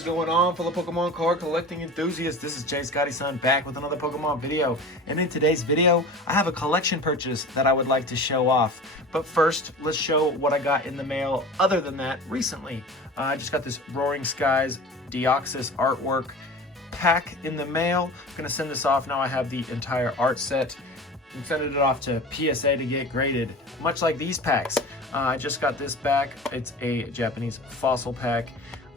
is going on, fellow Pokemon card collecting enthusiasts? This is Jay Scotty Son back with another Pokemon video. And in today's video, I have a collection purchase that I would like to show off. But first, let's show what I got in the mail other than that recently. I just got this Roaring Skies Deoxys artwork pack in the mail. I'm going to send this off now. I have the entire art set. I'm sending it off to PSA to get graded, much like these packs. I just got this back. It's a Japanese fossil pack.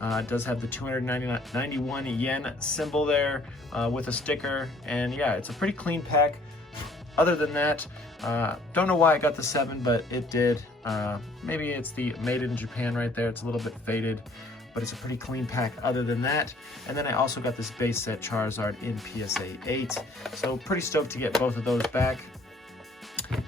It does have the 291 yen symbol there with a sticker, and yeah, it's a pretty clean pack. Other than that, don't know why I got the 7, but it did. Maybe it's the made in Japan right there. It's a little bit faded, but it's a pretty clean pack other than that. And then I also got this base set Charizard in PSA 8. So pretty stoked to get both of those back.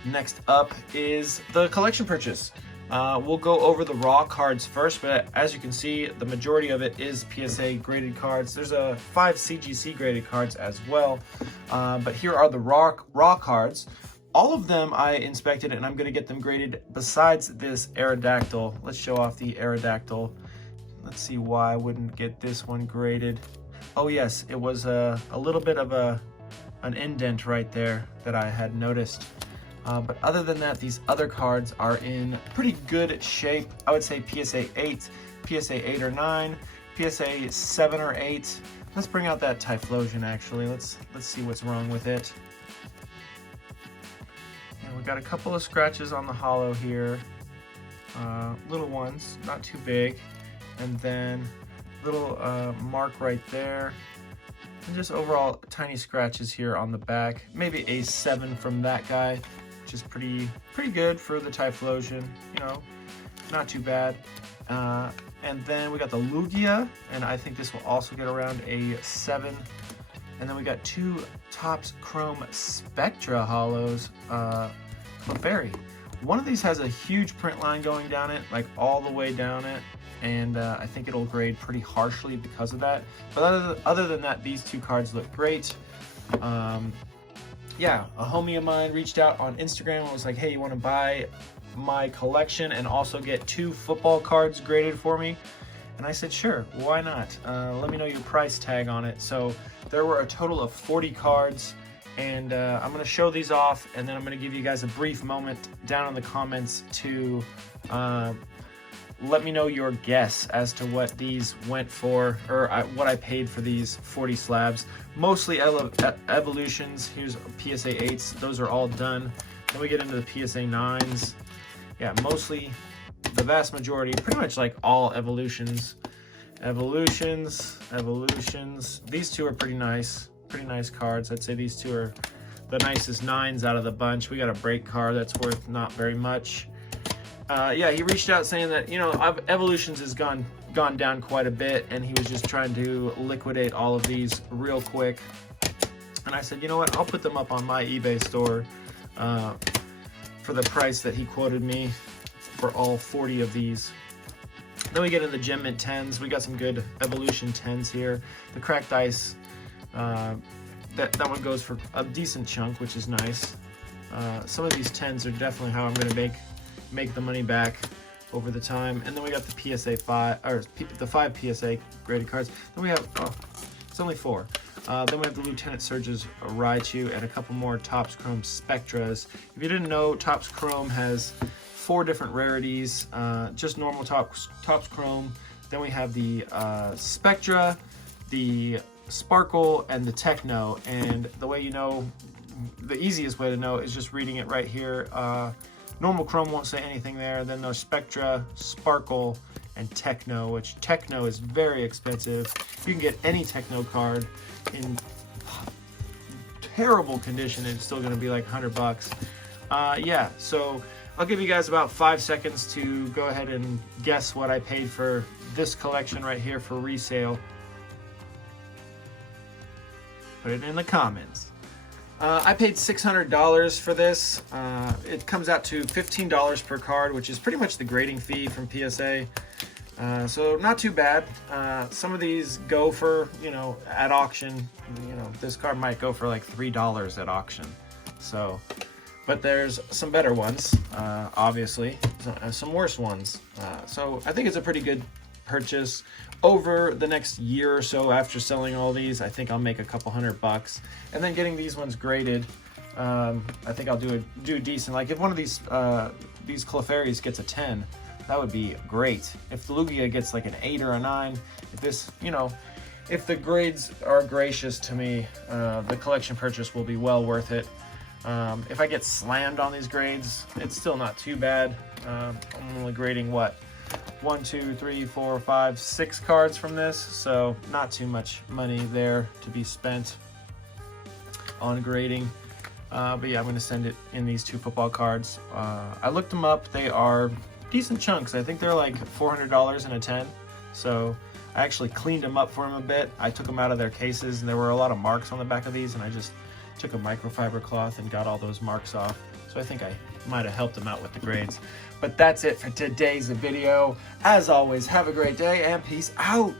Next up is the collection purchase. We'll go over the raw cards first, but as you can see, the majority of it is PSA graded cards. There's 5 CGC graded cards as well, but here are the raw cards. All of them I inspected, and I'm going to get them graded besides this Aerodactyl. Let's show off the Aerodactyl. Let's see why I wouldn't get this one graded. Oh yes, it was a little bit of an indent right there that I had noticed. But other than that, these other cards are in pretty good shape. I would say PSA 8, PSA 8 or 9, PSA 7 or 8. Let's bring out that Typhlosion actually. Let's see what's wrong with it. And we got a couple of scratches on the hollow here. Little ones, not too big. And then little mark right there. And just overall tiny scratches here on the back. Maybe a 7 from that guy, which is pretty good for the Typhlosion, you know, not too bad. And then we got the Lugia, and I think this will also get around a 7. And then we got 2 Topps Chrome Spectra hollows, Clefairy. One of these has a huge print line going down it, like all the way down it, and I think it'll grade pretty harshly because of that. But other than that, these 2 cards look great. Yeah, a homie of mine reached out on Instagram and was like, hey, you want to buy my collection and also get 2 football cards graded for me? And I said, sure, why not? Let me know your price tag on it. So there were a total of 40 cards, and I'm going to show these off, and then I'm going to give you guys a brief moment down in the comments to let me know your guess as to what these went for, or what I paid for these 40 slabs. Mostly evolutions. Here's PSA 8s. Those are all done. Then we get into the PSA 9s. Yeah, mostly, the vast majority, pretty much like all evolutions. Evolutions. These 2 are pretty nice cards. I'd say these 2 are the nicest 9s out of the bunch. We got a break card that's worth not very much. Yeah, he reached out saying that, you know, evolutions has gone down quite a bit, and he was just trying to liquidate all of these real quick. And I said, you know what, I'll put them up on my eBay store for the price that he quoted me for all 40 of these. Then we get in the Gem Mint 10s. We got some good evolution 10s here. The cracked ice, that one goes for a decent chunk, which is nice. Some of these 10s are definitely how I'm going to make the money back over the time. And then we got the PSA 5, or the 5 PSA graded cards. Then we have, it's only 4. Then we have the Lieutenant Surge's Raichu and a couple more Topps Chrome Spectras. If you didn't know, Topps Chrome has 4 different rarities, just normal Topps Chrome. Then we have the Spectra, the Sparkle, and the Techno. And the way you know, the easiest way to know is just reading it right here. Normal Chrome won't say anything there. Then there's Spectra, Sparkle, and Techno, which Techno is very expensive. You can get any Techno card in terrible condition, and it's still going to be like 100 bucks. Yeah, so I'll give you guys about 5 seconds to go ahead and guess what I paid for this collection right here for resale. Put it in the comments. I paid $600 for this. It comes out to $15 per card, which is pretty much the grading fee from PSA. So not too bad. Some of these go for, you know, at auction, you know, this card might go for like $3 at auction. So, but there's some better ones, obviously, some worse ones. So I think it's a pretty good purchase. Over the next year or so after selling all these, I think I'll make a couple $100, and then getting these ones graded, I think I'll do decent. Like if one of these Clefairies gets a 10, that would be great. If the Lugia gets like an 8 or a 9, if this, you know, if the grades are gracious to me, the collection purchase will be well worth it. If I get slammed on these grades, it's still not too bad. I'm only grading what? 1, 2, 3, 4, 5, 6 cards from this, so not too much money there to be spent on grading. But yeah, I'm going to send it in these 2 football cards. I looked them up. They are decent chunks. I think they're like $400 in a 10. So I actually cleaned them up for them a bit. I took them out of their cases, and there were a lot of marks on the back of these, and I just took a microfiber cloth and got all those marks off. So I think I might have helped them out with the grades. But that's it for today's video. As always, have a great day and peace out.